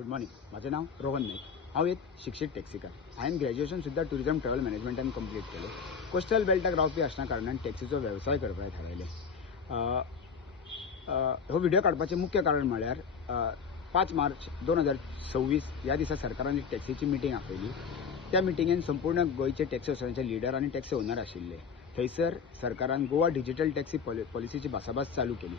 Good morning. माझे नाव रोहन नाईक. हांव एक शिक्षीत टॅक्सीकार. हांवें ग्रॅज्युएशन सुद्दां टुरिजम ट्रॅव्हल मॅनेजमेंटान कंप्लीट केलें. कोस्टल बेल्टाक रावपी आसना कारणान टॅक्सीचो वेवसाय करपाक थारायलें. हो व्हिडिओ काडपाचें मुख्य कारण म्हळ्यार 5 मार्च 2026 ह्या दिसा सरकारान एक टॅक्सीची मिटींग आपयली. त्या मिटींगेन संपूर्ण गोंयचे टॅक्सी असोसिएशनाचे लिडर आनी टॅक्सी ओनर आशिल्ले. थंयसर सरकारान गोवा डिजिटल टॅक्सी पॉलिसीची भासाभास चालू केली.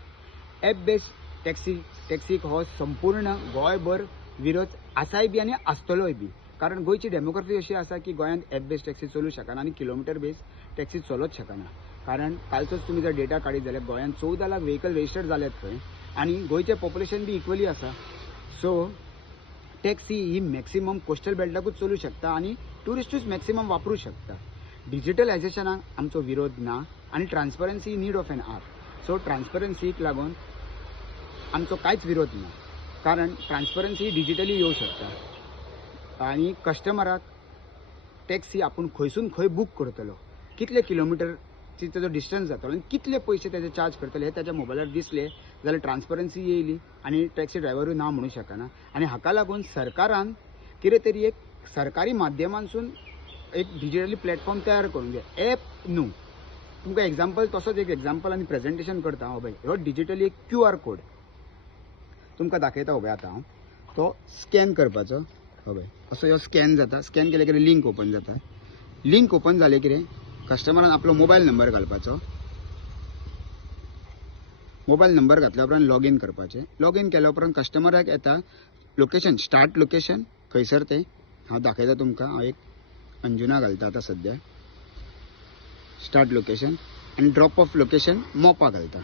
एप बेस्ड टॅक्सीक हो संपूर्ण गोंयभर विरोध आसाय बी आनी आसतलोय बी. कारण गोंयची डेमोग्राफी अशी आसा की गोंयांत एप बेस्ड टॅक्सी चलूं शकना आनी किलोमिटर बेस्ड टॅक्सी चलोच शकना. कारण कालचोच तुमी जर डेटा काडीत जाल्यार गोंयांत 14 लाख व्हेकल रजिस्टर्ड जाल्यात थंय आनी गोंयचें पॉप्युलेशन बी इक्वली आसा. सो टॅक्सी ही मॅक्सिमम कोस्टल बेल्टाकूच चलू शकता आनी ट्युरिस्टूच मॅक्सिमम वापरूं शकता. डिजिटलायझेशनाक आमचो विरोध ना आनी transparency need of N R. So ट्रान्सपरन्सीक लागून आमचो कांयच विरोध ना. कारण ट्रान्सपरन्सी डिजिटली येवं शकता आनी कस्टमराक टॅक्सी आपूण खंयसून खंय बूक करतलो, कितले किलोमिटरची तेजो डिस्टन्स जातलो आनी कितले पयशे तेजे चार्ज करतले हे ताच्या मोबायलार दिसले जाल्यार ट्रान्सपरन्सी येयली आनी टॅक्सी ड्रायव्हरूय ना म्हणूं शकना. आनी हाका लागून सरकारान कितें तरी एक सरकारी माध्यमांसून एक डिजिटली प्लॅटफॉर्म तयार करून दिया. एप न्हू. तुमकां एग्जाम्पल तसोच एक एग्जाम्पल आनी प्रेजेंटेशन करता हांव पळय. हो डिजिटली एक QR कोड तुमकां दाखयता पळय. आतां हांव तो स्कॅन करपाचो. पळय असो ह्यो स्कॅन जाता. स्कॅन केले कितें लिंक ओपन जाता. लिंक ओपन जाले कितें कस्टमरान आपलो मोबायल नंबर घालपाचो. मोबायल नंबर घातल्या उपरांत लॉगीन करपाचें. लॉगीन केल्या उपरांत कस्टमराक येता लोकेशन, स्टार्ट लोकेशन खंयसर तें हांव दाखयता तुमकां. हांव एक अंजुना घालता आतां सद्या. स्टार्ट लोकेशन आनी ड्रॉप ऑफ लोकेशन मोपा घालता.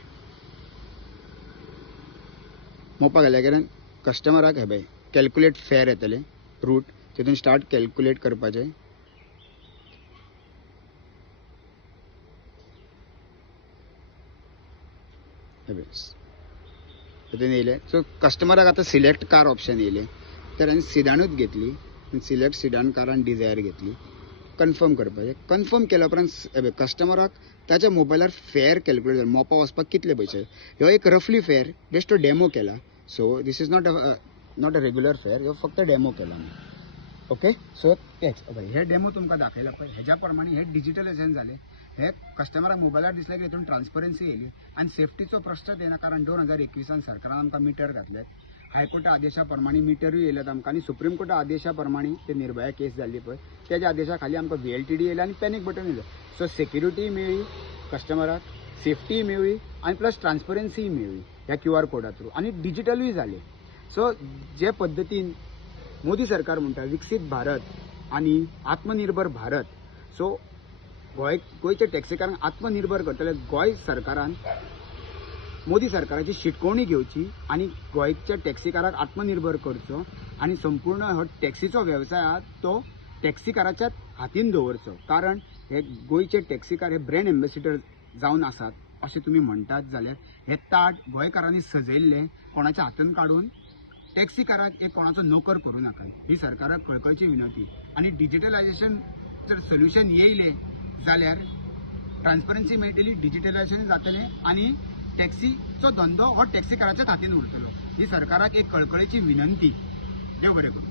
मोपा घाल्या कारणान कस्टमराक हे पळय कॅल्कुलेट फेअर येतलें रूट. तितून स्टार्ट कॅल्कुलेट करपाचें. तितून येयलें. सो कस्टमराक आतां सिलेक्ट कार ऑप्शन येयलें. तर हांवें सिडानूच घेतली. सिलेक्ट सिडान कारान डिझायर घेतली. कन्फर्म करपाचें. कन्फर्म केल्या उपरांत कस्टमराक ताच्या मोबायलार फेअर कॅल्कुलेट जाता. मोपा वचपाक कितले पयशे. ह्यो एक रफली फेअर बेस्ट डेमो केला. So this is not a regular fair. ह्यो फक्त डेमो केला. ओके. सो तेच हे डेमो तुमकां दाखयला पळय. हेज्या प्रमाणे हे डिजिटलायझेशन जालें. हे कस्टमराक मोबायलार दिसलें की हितून ट्रान्सपरन्सी येयली आनी सेफ्टीचो प्रश्न येना. कारण 2021 सरकारान आमकां मिटर घातले. हायकोर्टा आदेशा प्रमाणे मिटरूय येयल्यात आमकां आनी सुप्रीम कोर्टा आदेशा प्रमाणे ते निर्भया केस जाल्ली पळय तेज्या आदेशा खाली आमकां VLTD येयला आनी पॅनीक बटन येयलें. सो सेक्युरिटी मेळ्ळी कस्टमराक, सेफ्टी मेळ्ळी आनी प्लस ट्रान्सपरन्सीय मेळ्ळी ह्या QR कोडा थ्रू आनी डिजिटलूय जालें. सो जे पद्दतीन मोदी सरकार म्हणटा विकसीत भारत आनी आत्मनिर्भर भारत. सो गोंयचे टॅक्सीकारांक आत्मनिर्भर करतले. गोंय सरकारान मोदी सरकाराची शिटकोवणी घेवची आनी गोंयच्या टॅक्सीकाराक आत्मनिर्भर करचो आनी संपूर्ण हो टॅक्सीचो वेवसाय आहा तो टॅक्सीकाराच्याच हातीन दवरचो. कारण हे गोंयचे टॅक्सीकार हे ब्रँड एम्बेसिडर जावन आसात अशें तुमी म्हणटात जाल्यार हे ताट गोंयकारांनी सजयल्ले कोणाच्या हातान काडून टॅक्सीकाराक एक कोणाचो नोकर करूं नाका. ही सरकाराक कळकळची विनंती. आनी डिजिटलायझेशन जर सोल्युशन येयलें जाल्यार ट्रान्सपरन्सी मेळटली, डिजिटलायझेशन जातलें आनी टॅक्सीचो धंदो हो टॅक्सीकाराच्याच हातीन उरतलो. ही सरकाराक एक कळकळीची विनंती. देव बरें करूं.